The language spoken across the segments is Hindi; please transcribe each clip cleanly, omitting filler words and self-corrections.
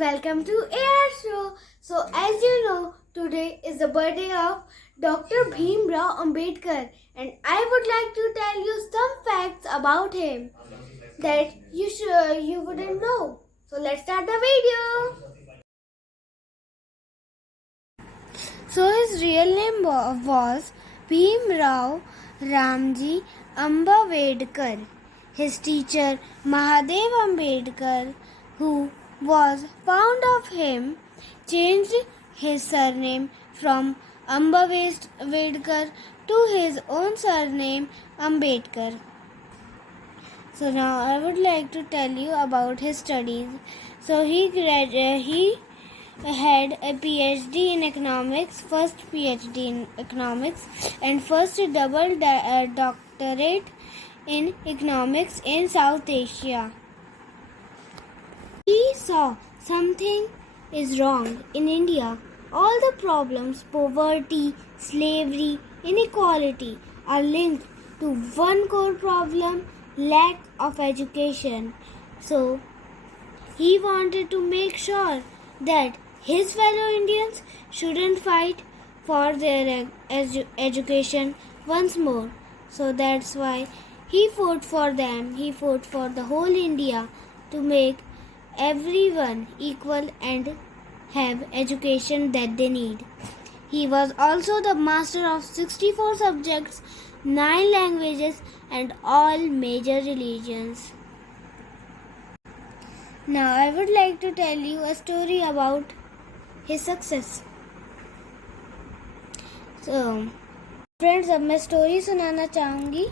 welcome to AR Show. So as you know, today is the birthday of Dr. Bhimrao Ambedkar and I would like to tell you some facts about him that you wouldn't know. So let's start the video. So his real name was Bhimrao Ramji Ambedkar. His teacher Mahadev Ambedkar, who was fond of him, changed his surname from Ambedkar to his own surname Ambedkar. So now I would like to tell you about his studies. So he had a PhD in economics, first PhD in economics, and first double doctorate in economics in South Asia. He saw something is wrong in India. All the problems, poverty, slavery, inequality, are linked to one core problem: lack of education. So he wanted to make sure that his fellow Indians shouldn't fight for their education once more. So that's why he fought for them. He fought for the whole India to make everyone equal and have education that they need. He was also the master of 64 subjects, 9 languages and all major religions. Now I would like to tell you a story about his success. So friends, अब मैं स्टोरी सुनाना चाहूँगी.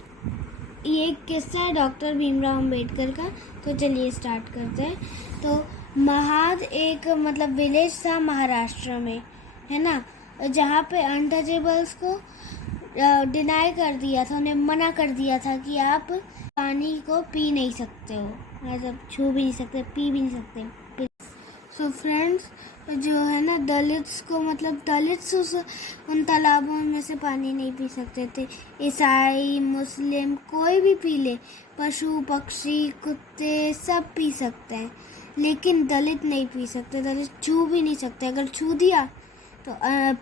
ये एक किस्सा है डॉक्टर भीमराव अंबेडकर का. तो चलिए स्टार्ट करते हैं. तो महाद एक विलेज था महाराष्ट्र में, है ना, जहाँ पे अनटचेबल्स को डिनाई कर दिया था, उन्हें मना कर दिया था कि आप पानी को पी नहीं सकते हो, मतलब छू भी नहीं सकते, पी भी नहीं सकते. सो फ्रेंड्स, जो है ना, दलित्स उन तालाबों में से पानी नहीं पी सकते थे. ईसाई, मुस्लिम, कोई भी पी ले, पशु पक्षी कुत्ते सब पी सकते हैं, लेकिन दलित नहीं पी सकते. दलित छू भी नहीं सकते. अगर छू दिया तो अब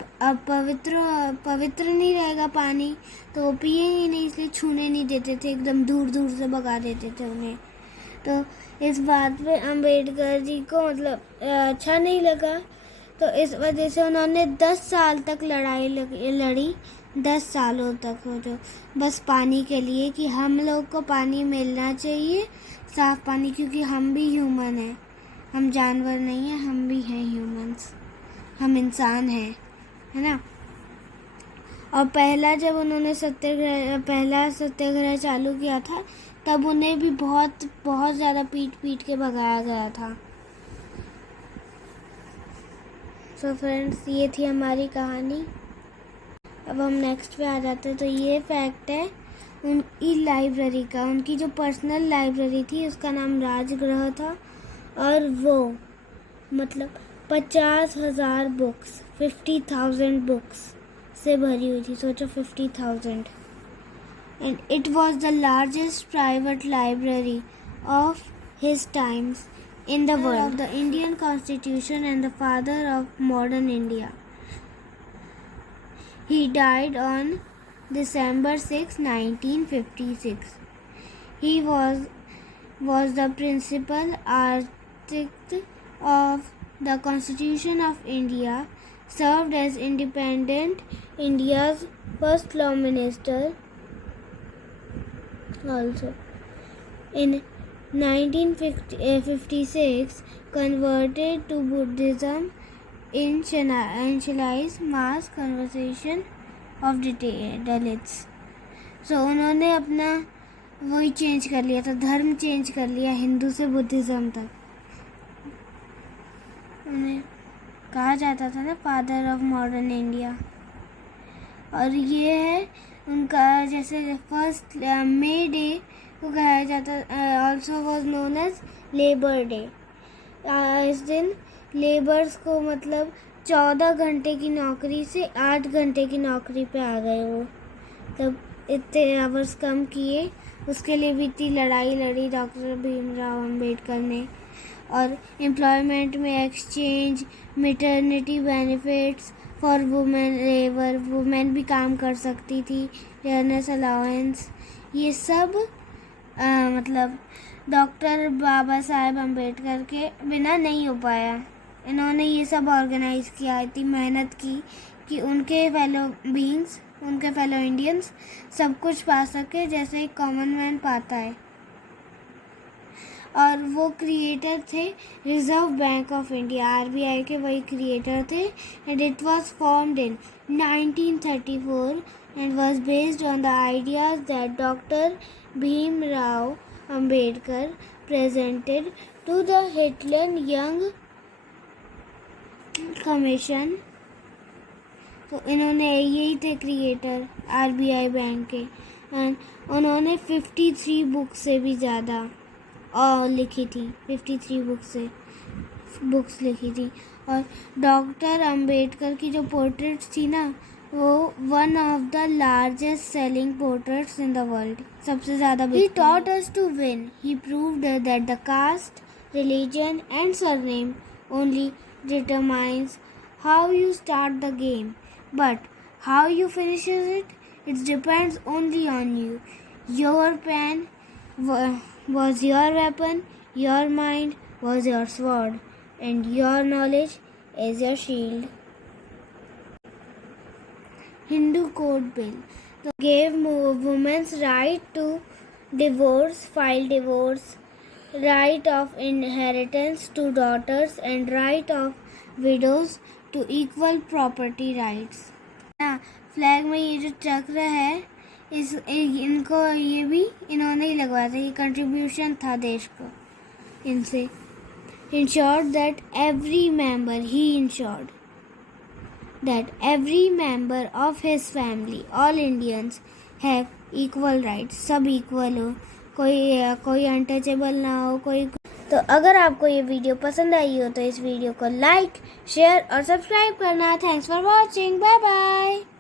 पवित्र नहीं रहेगा पानी, तो वो पिए ही नहीं, इसलिए छूने नहीं देते थे, एकदम दूर दूर से भगा देते थे उन्हें. तो इस बात पे अंबेडकर जी को अच्छा नहीं लगा. तो इस वजह से उन्होंने 10 साल तक लड़ी 10 सालों तक, हो जो बस पानी के लिए, कि हम लोग को पानी मिलना चाहिए, साफ पानी, क्योंकि हम भी ह्यूमन हैं, हम जानवर नहीं हैं, हम भी हैं ह्यूमंस, हम इंसान हैं, है ना. और जब उन्होंने पहला सत्याग्रह चालू किया था, तब उन्हें भी बहुत ज़्यादा पीट के भगाया गया था. सो फ्रेंड्स, ये थी हमारी कहानी. अब हम नेक्स्ट पे आ जाते हैं. तो ये फैक्ट है उनकी लाइब्रेरी का. उनकी जो पर्सनल लाइब्रेरी थी उसका नाम राजगृह था, और वो 50,000 बुक्स, 50,000 बुक्स से भरी हुई थी. सोचो, 50,000. And it was the largest private library of his times in the world, of the Indian Constitution and the father of modern India. He died on December 6, 1956. He was the principal architect of the Constitution of India, served as independent India's first law minister. Also, in 1956, converted to Buddhism, initialized mass conversion of Dalits. So उन्होंने अपना वही चेंज कर लिया था, धर्म चेंज कर लिया, हिंदू से बुद्धिज़्म तक. उन्हें कहा जाता था ना फादर ऑफ मॉडर्न इंडिया. और ये है उनका, जैसे फर्स्ट मे डे को कहा जाता, also was known as labour day. इस दिन लेबर्स को 14 घंटे की नौकरी से 8 घंटे की नौकरी पे आ गए. वो तब इतने आवर्स कम किए, उसके लिए भी इतनी लड़ाई लड़ी डॉक्टर भीमराव अंबेडकर ने. और एम्प्लॉयमेंट में exchange, maternity benefits for women, labour, women भी काम कर सकती थी, रेयरनेस अलाउंस, ये सब मतलब डॉक्टर बाबा साहेब अम्बेडकर के बिना नहीं हो पाया। इन्होंने ये सब ऑर्गेनाइज किया, इतनी मेहनत की कि उनके फेलो बीइंग्स, उनके फेलो इंडियंस सब कुछ पा सके जैसे एक कॉमन मैन पाता है। और वो क्रिएटर थे reserve bank of India, RBI के वही क्रिएटर थे। And it was formed in 1934 and was based on the ideas that doctor Bhimrao Ambedkar presented to the हिटलर यंग कमीशन। तो इन्होंने, यही थे क्रिएटर आरबीआई बैंक के। एंड उन्होंने 53 बुक से भी ज़्यादा और लिखी थी, 53 बुक्स लिखी थी। और डॉक्टर अंबेडकर की जो पोर्ट्रेट्स थी ना, वो one of the largest selling portraits in the world, सबसे ज़्यादा। He taught us to win, he proved that the caste, religion and surname only determines how you start the game, but how you finishes it depends only on you. Your pen was your weapon, your mind was your sword, and your knowledge is your shield. Hindu Code Bill gave women's right to divorce, file divorce, right of inheritance to daughters, and right of widows to equal property rights. Flag में ये जो चक्र है, इनको ये भी इन्होंने ही लगवाया था, ये कंट्रीब्यूशन था देश को इनसे। ensured that every member, he ensured that every member of his family, all Indians have equal rights, सब इक्वल हो, कोई अनटचेबल ना हो, कोई। तो अगर आपको ये वीडियो पसंद आई हो तो इस वीडियो को लाइक, शेयर और सब्सक्राइब करना। Thanks for watching, bye bye.